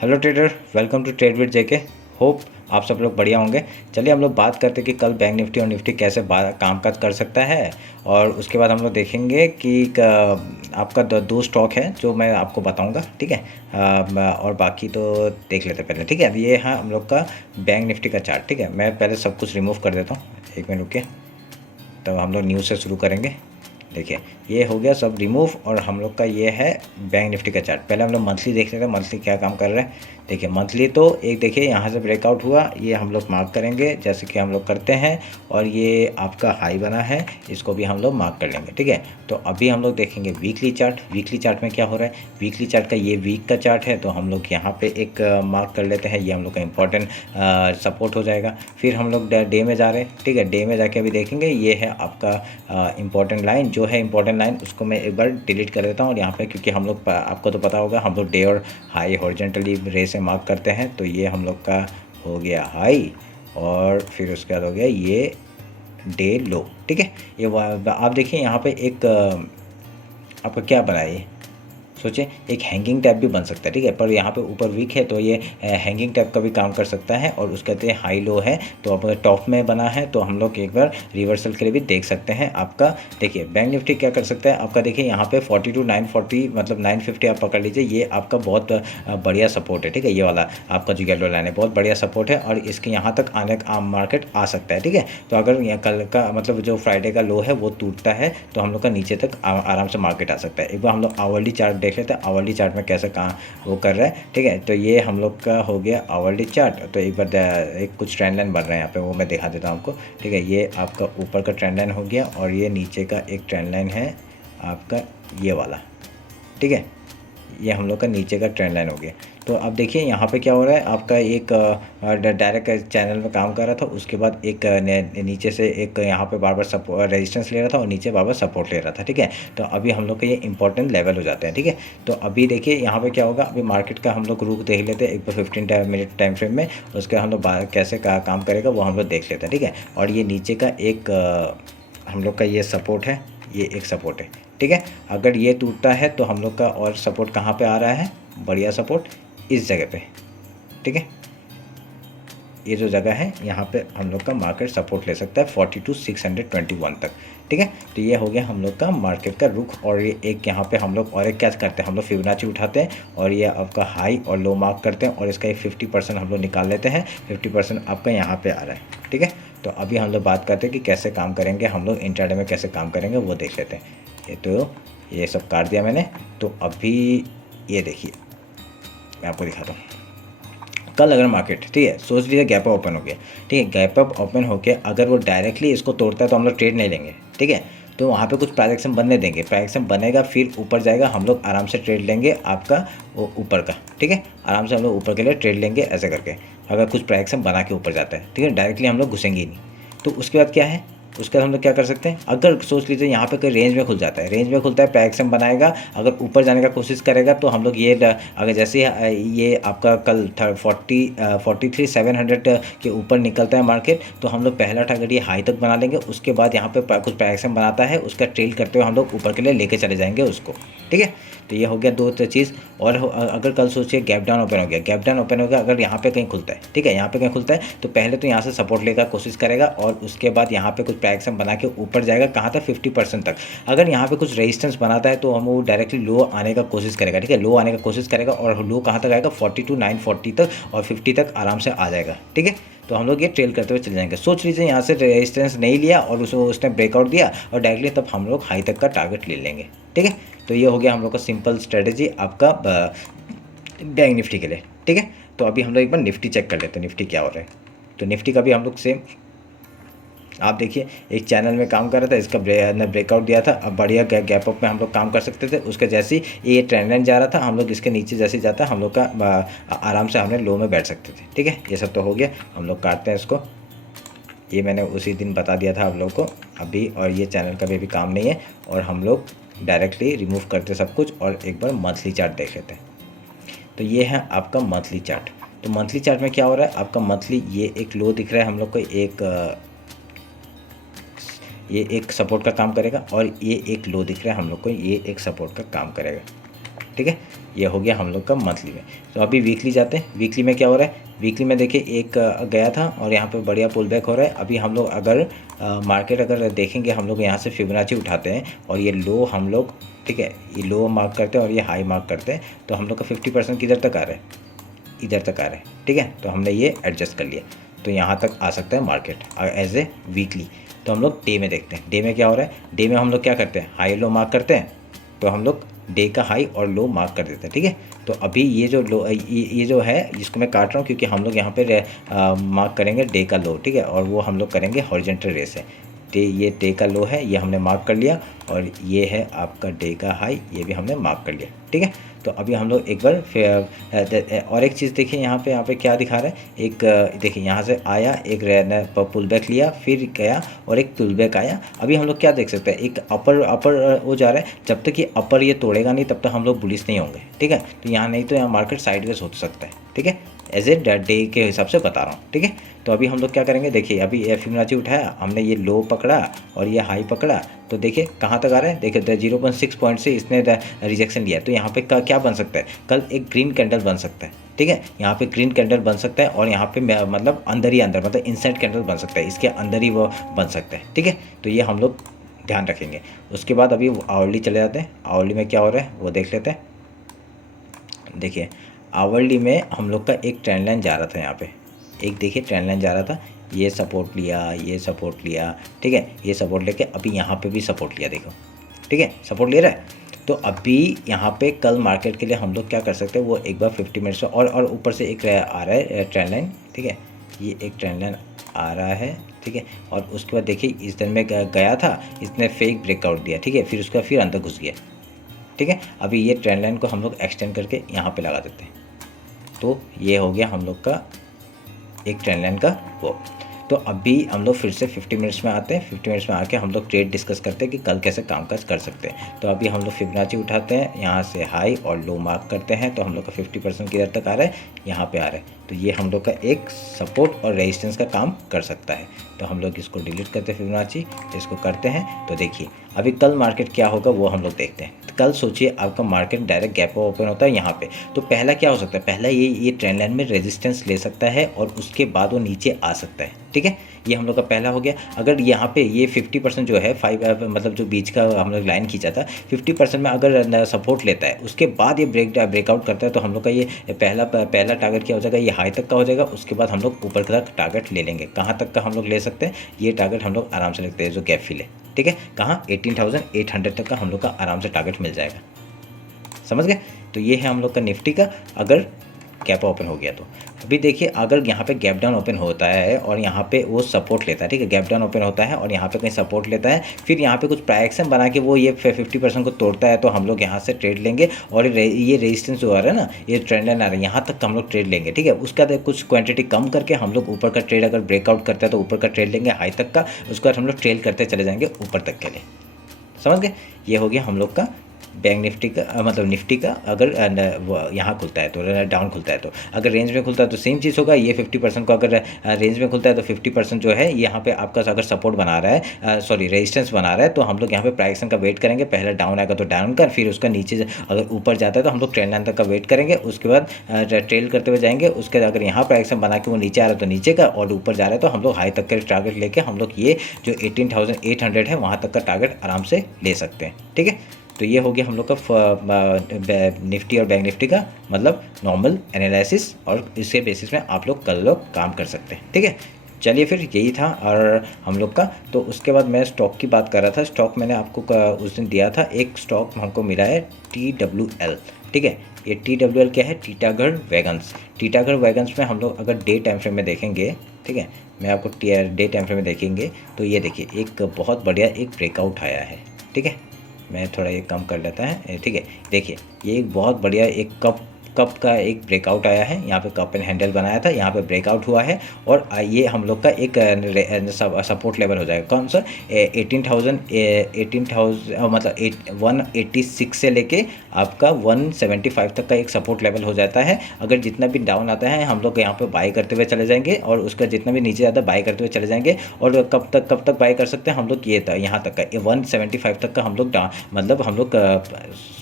Hello trader, welcome to trade with JK. Hope आप सब लोग बढ़िया होंगे। चलिए हम लोग बात करते हैं कि कल बैंक निफ्टी और निफ्टी कैसे कामकाज कर सकता है, और उसके बाद हम लोग देखेंगे कि आपका दो स्टॉक है जो मैं आपको बताऊंगा, ठीक है। और बाकी तो देख लेते हैं पहले, ठीक है। ये है हम लोग का बैंक निफ्टी का चार्ट, ठीक है। मैं पहले सब कुछ रिमूव कर देता हूँ, एक मिनट रुकिए। तो हम लोग न्यूज़ से शुरू करेंगे। देखिए ये हो गया सब रिमूव, और हम लोग का ये है बैंक निफ्टी का चार्ट। पहले हम लोग मंथली देख लेते हैं, मंथली क्या काम कर रहा है। देखिए मंथली तो एक देखिए यहाँ से ब्रेकआउट हुआ, ये हम लोग मार्क करेंगे जैसे कि हम लोग करते हैं, और ये आपका हाई बना है, इसको भी हम लोग मार्क कर लेंगे, ठीक है। तो अभी हम लोग देखेंगे वीकली चार्ट। वीकली चार्ट में क्या हो रहा है, वीकली चार्ट का ये वीक का चार्ट है, तो हम लोग यहाँ पे एक मार्क कर लेते हैं। ये हम लोग का इंपॉर्टेंट सपोर्ट हो जाएगा। फिर हम लोग डे में जा रहे हैं, ठीक है। डे में जाके अभी देखेंगे, ये है आपका इंपॉर्टेंट लाइन। जो है इंपॉर्टेंट लाइन उसको मैं एक बार डिलीट कर देता हूँ, और यहाँ पे क्योंकि हम लोग आपको तो पता होगा हम लोग डे और हाई हॉरिजॉन्टली रे से मार्क करते हैं। तो ये हम लोग का हो गया हाई, और फिर उसके बाद हो गया ये डे लो, ठीक है। ये आप देखिए यहाँ पे एक आपका क्या बना है, ये सोचें एक हैंगिंग टैप भी बन सकता है, ठीक है। पर यहाँ पे ऊपर वीक है तो ये हैंगिंग टैप का भी काम कर सकता है। और उसके कहते हैं हाई लो है, तो अब टॉप में बना है तो हम लोग एक बार रिवर्सल के लिए भी देख सकते हैं। आपका देखिए बैंक निफ्टी क्या कर सकता है आपका, देखिए यहाँ पे 42 940 मतलब 950 आप पकड़ लीजिए। ये आपका बहुत बढ़िया सपोर्ट है, ठीक है। ये वाला आपका जो येलो लाइन है बहुत बढ़िया सपोर्ट है, और इसके यहाँ तक आने का मार्केट आ सकता है, ठीक है। तो अगर यहाँ कल का मतलब जो फ्राइडे का लो है वो टूटता है तो हम लोग का नीचे तक आराम से मार्केट आ सकता है। एक बार हम लोग आवरली चार्ट देख लेते हैं, आवरली चार्ट में कैसे कहाँ वो कर रहा है, ठीक है। तो ये हम लोग का हो गया आवरली चार्ट। तो एक बार एक कुछ ट्रेंड लाइन बन रहे हैं यहाँ पे, वो मैं दिखा देता हूँ आपको, ठीक है। ये आपका ऊपर का ट्रेंड लाइन हो गया, और ये नीचे का एक ट्रेंड लाइन है आपका ये वाला, ठीक है। ये हम लोग का नीचे का ट्रेंड लाइन हो गया। तो अब देखिए यहाँ पे क्या हो रहा है, आपका एक डायरेक्ट चैनल में काम कर रहा था, उसके बाद एक नीचे से एक यहाँ पे बार बार रेजिस्टेंस ले रहा था, और नीचे बार बार सपोर्ट ले रहा था, ठीक है। तो अभी हम लोग का ये इंपॉर्टेंट लेवल हो जाते हैं, ठीक है। तो अभी देखिए यहाँ पे क्या होगा, अभी मार्केट का हम लोग रुख देख लेते हैं एक बार 15 मिनट टाइम फ्रेम में। उसके हम लोग कैसे काम करेगा वो हम लोग देख लेते हैं, ठीक है। और ये नीचे का एक हम लोग का ये सपोर्ट है, ये एक सपोर्ट है, ठीक है। अगर ये टूटता है तो हम लोग का और सपोर्ट कहाँ पे आ रहा है, बढ़िया सपोर्ट इस जगह पे, ठीक है। ये जो जगह है यहाँ पे हम लोग का मार्केट सपोर्ट ले सकता है 42,621 तक, ठीक है। तो ये हो गया हम लोग का मार्केट का रुख। और ये एक यहाँ पे हम लोग और एक क्या करते हैं, हम लोग फिबोनाची उठाते हैं, और ये आपका हाई और लो मार्क करते हैं, और इसका एक 50% हम लोग निकाल लेते हैं। 50% आपका यहाँ पे आ रहा है, ठीक है। तो अभी हम लोग बात करते हैं कि कैसे काम करेंगे हम लोग, इंट्राडे में कैसे काम करेंगे वो देख लेते हैं। ये तो ये सब काट दिया मैंने। तो अभी ये देखिए मैं आपको दिखाता हूँ। कल अगर मार्केट, ठीक है, सोच लीजिए गैप अप ओपन हो गया, ठीक है। गैप अप ओपन होके अगर वो डायरेक्टली इसको तोड़ता है तो हम लोग ट्रेड नहीं लेंगे, ठीक है। तो वहाँ पे कुछ प्राइस एक्शन बनने देंगे, प्राइस एक्शन बनेगा फिर ऊपर जाएगा, हम लोग आराम से ट्रेड लेंगे आपका वो ऊपर का, ठीक है। आराम से हम लोग ऊपर के लिए ट्रेड लेंगे ऐसे करके, अगर कुछ प्राइस एक्शन बना के ऊपर जाता है, ठीक है। डायरेक्टली हम लोग घुसेंगे ही नहीं। तो उसके बाद क्या है, उसके बाद हम लोग क्या कर सकते हैं, अगर सोच लीजिए यहाँ पे कोई रेंज में खुल जाता है, रेंज में खुलता है, प्राइस एक्शन बनाएगा, अगर ऊपर जाने का कोशिश करेगा तो हम लोग ये अगर जैसे ये आपका कल 43,700 के ऊपर निकलता है मार्केट, तो हम लोग पहला टारगेट ये हाई तक बना लेंगे। उसके बाद यहाँ पे कुछ प्राइस एक्शन बनाता है, उसका ट्रेल करते हुए हम लोग ऊपर के लिए लेके चले जाएंगे उसको, ठीक है। तो ये हो गया दो चीज़। और अगर कल सोचिए गैप डाउन ओपन हो गया, गैप डाउन ओपन हो गया, अगर यहाँ पे कहीं खुलता है, ठीक है, यहाँ पे कहीं खुलता है तो पहले तो यहाँ से सपोर्ट लेकर कोशिश करेगा, और उसके बाद यहाँ पे कुछ प्राइस एक्शन बना के ऊपर जाएगा कहाँ तक, 50% तक। अगर यहाँ पे कुछ रेजिस्टेंस बनाता है तो हम वो डायरेक्टली लो आने का कोशिश करेगा, ठीक है, लो आने का कोशिश करेगा, और लो कहाँ तक आएगा 42,940 तक, और 50 तक आराम से आ जाएगा, ठीक है। तो हम लोग ये ट्रेल करते हुए चले जाएंगे। सोच लीजिए यहाँ से रेजिस्टेंस नहीं लिया और उसने ब्रेकआउट दिया, और डायरेक्टली तब हम लोग हाई तक का टारगेट ले लेंगे, ठीक है। तो ये हो गया हम लोग का सिंपल स्ट्रेटेजी आपका बैंक निफ्टी के लिए, ठीक है। तो अभी हम लोग एक बार निफ्टी चेक कर लेते हैं, निफ्टी क्या हो रहा है। तो निफ्टी का भी हम लोग सेम, आप देखिए एक चैनल में काम कर रहा था, इसका ने ब्रेकआउट दिया था, अब बढ़िया गैप अप में हम लोग काम कर सकते थे। उसके जैसे ही ये ट्रेंड लाइन जा रहा था, हम लोग इसके नीचे जैसे जाता हम लोग का आराम से हमने लो में बैठ सकते थे, ठीक है। ये सब तो हो गया, हम लोग काटते हैं इसको। ये मैंने उसी दिन बता दिया था आप लोग को अभी, और ये चैनल का भी काम नहीं है, और हम लोग डायरेक्टली रिमूव करते सब कुछ, और एक बार मंथली चार्ट देख लेते हैं। तो ये है आपका मंथली चार्ट। तो मंथली चार्ट में क्या हो रहा है आपका, मंथली ये एक लो दिख रहा है हम लोग को, ये एक सपोर्ट का काम करेगा, और ये एक लो दिख रहा है हम लोग को, ये एक सपोर्ट का काम करेगा, ठीक है। ये हो गया हम लोग का मंथली में। तो अभी वीकली जाते हैं। वीकली में क्या हो रहा है, वीकली में देखिए एक गया था और यहाँ पे बढ़िया पुल बैक हो रहा है। अभी हम लोग अगर मार्केट अगर देखेंगे, हम लोग यहाँ से फिबोनाची उठाते हैं और ये लो हम लोग, ठीक है, ये लो मार्क करते हैं और ये हाई मार्क करते हैं, तो हम लोग का 50% किधर तक आ रहा है, इधर तक आ रहा है, ठीक है। तो हमने ये एडजस्ट कर लिया, तो यहाँ तक आ सकता है मार्केट एज ए वीकली। तो हम लोग डे में देखते हैं, डे में क्या हो रहा है। डे में हम लोग क्या करते हैं, हाई लो मार्क करते हैं, तो हम लोग डे का हाई और लो मार्क कर देते हैं, ठीक है। तो अभी ये जो लो ये जो है जिसको मैं काट रहा हूँ, क्योंकि हम लोग यहाँ पे मार्क करेंगे डे का लो, ठीक है, और वो हम लोग करेंगे हॉरिजॉन्टल रे से। ये डे का लो है, ये हमने मार्क कर लिया, और ये है आपका डे का हाई, ये भी हमने मार्क कर लिया, ठीक है। तो अभी हम लोग एक बार फिर और एक चीज़ देखिए यहाँ पे क्या दिखा रहा है। एक देखिए यहाँ से आया, एक पुल बैक लिया, फिर गया और एक पुल बैक आया। अभी हम लोग क्या देख सकते हैं, एक अपर वो जा रहा है। जब तक ये अपर ये तोड़ेगा नहीं तब तक हम लोग बुलिश नहीं होंगे, ठीक है। तो यहाँ नहीं तो यहाँ मार्केट साइडवेज हो सकता है, ठीक है, एज ए डे के हिसाब से बता रहा हूँ, ठीक है। तो अभी हम लोग क्या करेंगे, देखिए अभी ये फिबोनाची उठाया हमने, ये लो पकड़ा और ये हाई पकड़ा, तो देखिए कहाँ तक आ रहा है, देखिए 0.6 पॉइंट से इसने रिजेक्शन लिया। तो यहाँ पे क्या बन सकता है, कल एक ग्रीन कैंडल बन सकता है, ठीक है। यहाँ पे ग्रीन कैंडल बन सकता है और यहाँ पे मतलब अंदर ही अंदर, मतलब इनसाइड कैंडल बन सकता है, इसके अंदर ही वो बन सकता है, ठीक है। तो ये हम लोग ध्यान रखेंगे। उसके बाद अभी आवरली चले जाते हैं। आवरली में क्या हो रहा है वो देख लेते हैं। देखिए आवरली में हम लोग का एक ट्रेंड लाइन जा रहा था, यहाँ पे एक देखिए ट्रेंड लाइन जा रहा था, ये सपोर्ट लिया, ये सपोर्ट लिया, ठीक है, ये सपोर्ट लेके अभी यहाँ पे भी सपोर्ट लिया, देखो, ठीक है, सपोर्ट ले रहा है। तो अभी यहाँ पे कल मार्केट के लिए हम लोग क्या कर सकते हैं, वो एक बार 50 मिनट्स और ऊपर से एक आ रहा है ट्रेंड लाइन, ठीक है, ये एक ट्रेंड लाइन आ रहा है, ठीक है। और उसके बाद देखिए इस दिन में गया था, इसने फेक ब्रेकआउट दिया, ठीक है, फिर उसका फिर अंदर घुस गया, ठीक है। अभी ये ट्रेंड लाइन को हम लोग एक्सटेंड करके यहाँ पे लगा देते हैं। तो ये हो गया हम लोग का एक ट्रेंड लाइन का वो। तो अभी हम लोग फिर से 50 मिनट्स में आते हैं। 50 मिनट्स में आके हम लोग ट्रेड डिस्कस करते हैं कि कल कैसे कामकाज कर सकते हैं। तो अभी हम लोग फिबोनाची उठाते हैं, यहाँ से हाई और लो मार्क करते हैं, तो हम लोग का 50% किधर तक आ रहा है, यहाँ पे आ रहा है। तो ये हम लोग का एक सपोर्ट और रेजिस्टेंस का काम कर सकता है। तो हम लोग इसको डिलीट करते हैं फिबोनाची, इसको करते हैं। तो देखिए अभी कल मार्केट क्या होगा वो हम लोग देखते हैं। तो कल सोचिए आपका मार्केट डायरेक्ट गैप ओपन होता है यहाँ पे, तो पहला क्या हो सकता है, पहला ये ट्रेंड लाइन में रेजिस्टेंस ले सकता है और उसके बाद वो नीचे आ सकता है, ठीक है। ये हम लोग का पहला हो गया। अगर यहाँ पे ये 50% जो है मतलब जो बीच का हम लोग लाइन खींचा था, 50% में अगर सपोर्ट लेता है, उसके बाद ये ब्रेकआउट करता है, तो हम लोग का ये पहला टारगेट क्या हो जाएगा, ये हाई तक का हो जाएगा। उसके बाद हम लोग ऊपर का टारगेट ले लेंगे। कहाँ तक का हम लोग ले सकते हैं, ये टारगेट हम लोग आराम से लेते हैं जो गैप फिल है, ठीक है। कहाँ 18,800 तक का हम लोग का आराम से टारगेट मिल जाएगा, समझ गए। तो ये है हम लोग का निफ्टी का अगर गैप ओपन हो गया तो। अभी देखिए अगर यहाँ पे गैप डाउन ओपन होता है और यहाँ पे वो सपोर्ट लेता है, ठीक है, गैप डाउन ओपन होता है और यहाँ पे कहीं सपोर्ट लेता है, फिर यहाँ पे कुछ प्राइस बना के वो ये 50% को तोड़ता है, तो हम लोग यहाँ से ट्रेड लेंगे। और ये रेजिस्टेंस जो आ रहा है ना, ये ट्रेंड लाइन आ रहा है, यहाँ तक हम लोग ट्रेड लेंगे, ठीक है। उसका कुछ क्वान्टिटी कम करके हम लोग ऊपर का ट्रेड अगर ब्रेकआउट करता है तो ऊपर का ट्रेड लेंगे हाई तक का। उसके बाद हम लोग ट्रेल करते चले जाएंगे ऊपर तक के लिए, समझ गए। ये हो गया हम लोग का बैंक निफ्टी का, मतलब निफ्टी का अगर यहाँ खुलता है तो डाउन खुलता है, तो अगर रेंज में खुलता है तो सेम चीज़ होगा। ये 50% को अगर रेंज में खुलता है तो 50% जो है यहाँ पे आपका अगर सपोर्ट बना रहा है, सॉरी रेजिस्टेंस बना रहा है, तो हम लोग यहाँ पे प्राइस का वेट करेंगे। पहले डाउन आएगा तो डाउन कर, फिर उसका नीचे अगर ऊपर जाता है तो हम लोग ट्रेंड लाइन तक का वेट करेंगे। उसके बाद ट्रेल करते हुए जाएंगे। उसके बाद अगर यहाँ प्राइस बना के वो नीचे आ रहा है तो नीचे का, और ऊपर जा रहा है तो हम लोग हाई तक का टारगेट लेके हम लोग ये जो 18,800 है वहाँ तक का टारगेट आराम से ले सकते हैं, ठीक है। तो ये हो गया हम लोग का निफ्टी और बैंक निफ्टी का मतलब नॉर्मल एनालिसिस, और इसके बेसिस में आप लोग कल लोग काम कर सकते हैं, ठीक है। चलिए फिर यही था और हम लोग का। तो उसके बाद मैं स्टॉक की बात कर रहा था। स्टॉक मैंने आपको उस दिन दिया था, एक स्टॉक हमको मिला है TWL, ठीक है। ये TWL क्या है, टीटागढ़ वैगन्स। टीटागढ़ वैगन्स में हम लोग अगर डे टाइम फ्रेम में देखेंगे, ठीक है, मैं आपको डे टाइम फ्रेम में देखेंगे तो ये देखिए एक बहुत बढ़िया एक ब्रेकआउट आया है, ठीक है। मैं थोड़ा ये कम कर लेता है, ठीक है। देखिए ये एक बहुत बढ़िया एक कब कप का एक ब्रेकआउट आया है, यहाँ पे कप एंड हैंडल बनाया था, यहाँ पे ब्रेकआउट हुआ है और ये हम लोग का एक सपोर्ट लेवल हो जाएगा। कौन सा 18,000 मतलब 186 से लेके आपका 175 तक का एक सपोर्ट लेवल हो जाता है। अगर जितना भी डाउन आता है हम लोग यहाँ पे बाई करते हुए चले जाएंगे और उसका जितना भी नीचे जाता है बाई करते हुए चले जाएंगे। और कब तक बाई कर सकते हैं हम लोग, ये था यहाँ तक का 175 तक का हम लोग मतलब हम लोग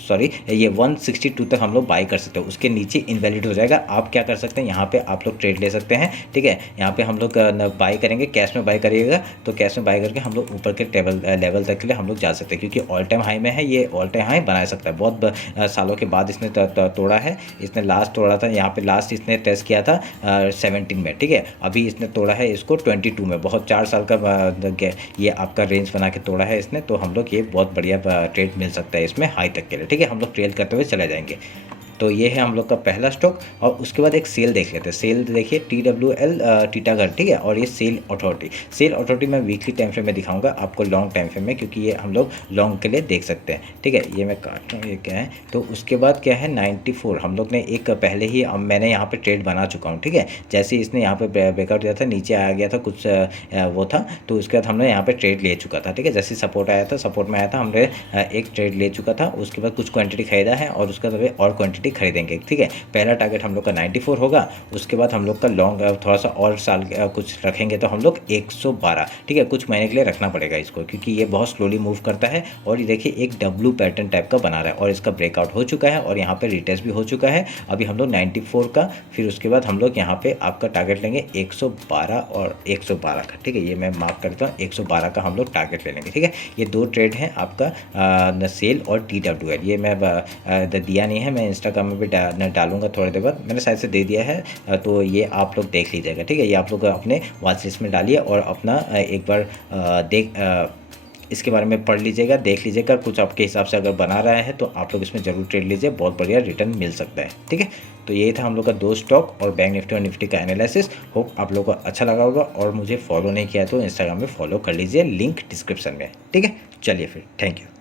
सॉरी ये 162 तक हम लोग बाई कर सकते हैं। उसके नीचे इनवैलिड हो जाएगा। आप क्या कर सकते हैं, यहाँ पे आप लोग ट्रेड ले सकते हैं, ठीक है। यहाँ पे हम लोग बाई करेंगे, कैश में बाई करिएगा तो कैश में बाई करके हम लोग ऊपर के लेवल तक के लिए हम लोग जा सकते हैं, क्योंकि ऑल टाइम हाई में है, ये ऑल टाइम हाई बना सकता है। बहुत सालों के बाद इसने तोड़ा है। इसने लास्ट तोड़ा था यहाँ पे, लास्ट इसने टेस्ट किया था 17 में, ठीक है। अभी इसने तोड़ा है इसको 22 में, बहुत 4 साल का ये आपका रेंज बना के तोड़ा है इसने। तो हम लोग ये बहुत बढ़िया ट्रेड मिल सकता है इसमें हाई तक के लिए, ठीक है। हम लोग ट्रेल करते हुए चले जाएंगे। तो ये है हम लोग का पहला स्टॉक। और उसके बाद एक सेल देख लेते हैं। सेल देखिए TWL टीटागढ़, ठीक है। और ये सेल अथॉरिटी मैं वीकली टाइम फ्रेम में दिखाऊंगा आपको, लॉन्ग टाइम फ्रेम में, क्योंकि ये हम लोग लॉन्ग के लिए देख सकते हैं, ठीक है। ये मैं काट रहा हूँ, ये क्या है। तो उसके बाद क्या है 94 हम लोग ने एक पहले ही मैंने यहाँ पे ट्रेड बना चुका हूँ, ठीक है। जैसे इसने यहाँ पे ब्रेकआउट दिया था, नीचे आ गया था कुछ वो था, तो उसके बाद हमने यहाँ पे ट्रेड ले चुका था, ठीक है। जैसे सपोर्ट आया था, सपोर्ट में आया था, हमने एक ट्रेड ले चुका था। उसके बाद कुछ क्वांटिटी खरीदा है और उसके बाद और क्वांटिटी खरीदेंगे, ठीक है। पहला टारगेट हम लोग का 94 होगा। उसके बाद हम लोग का लॉन्ग थोड़ा सा और साल कुछ रखेंगे तो हम लोग 112, ठीक है। कुछ महीने के लिए रखना पड़ेगा इसको, क्योंकि ये बहुत स्लोली मूव करता है। और ये देखिए एक डब्लू पैटर्न टाइप का बना रहा है और इसका ब्रेकआउट हो चुका है और यहाँ पे रिटेस्ट भी हो चुका है। अभी हम लोग 94 का, फिर उसके बाद हम लोग यहाँ पे आपका टारगेट लेंगे 112 और 112 का, ठीक है। ये मैं मार्क करता हूँ, 112 का हम लोग टारगेट ले लेंगे, ठीक है। ये दो ट्रेड हैं आपका सेल और TWL। ये मैं दिया नहीं है, मैं इंस्टाग्राम में भी डालूंगा थोड़ी देर बाद, मैंने शायद से दे दिया है। तो ये आप लोग देख लीजिएगा, ठीक है। ये आप लोग अपने वॉच लिस्ट में डालिए और अपना एक बार इसके बारे में पढ़ लीजिएगा, देख लीजिएगा। कुछ आपके हिसाब से अगर बना रहा है तो आप लोग इसमें ज़रूर ट्रेड लीजिए, बहुत बढ़िया रिटर्न मिल सकता है, ठीक है। तो ये था हम लोग का 2 स्टॉक और बैंक निफ्टी और निफ्टी का एनालिसिस। होप आप लोगों को अच्छा लगा होगा। और मुझे फॉलो नहीं किया तो इंस्टाग्राम में फॉलो कर लीजिए, लिंक डिस्क्रिप्शन में, ठीक है। चलिए फिर, थैंक यू।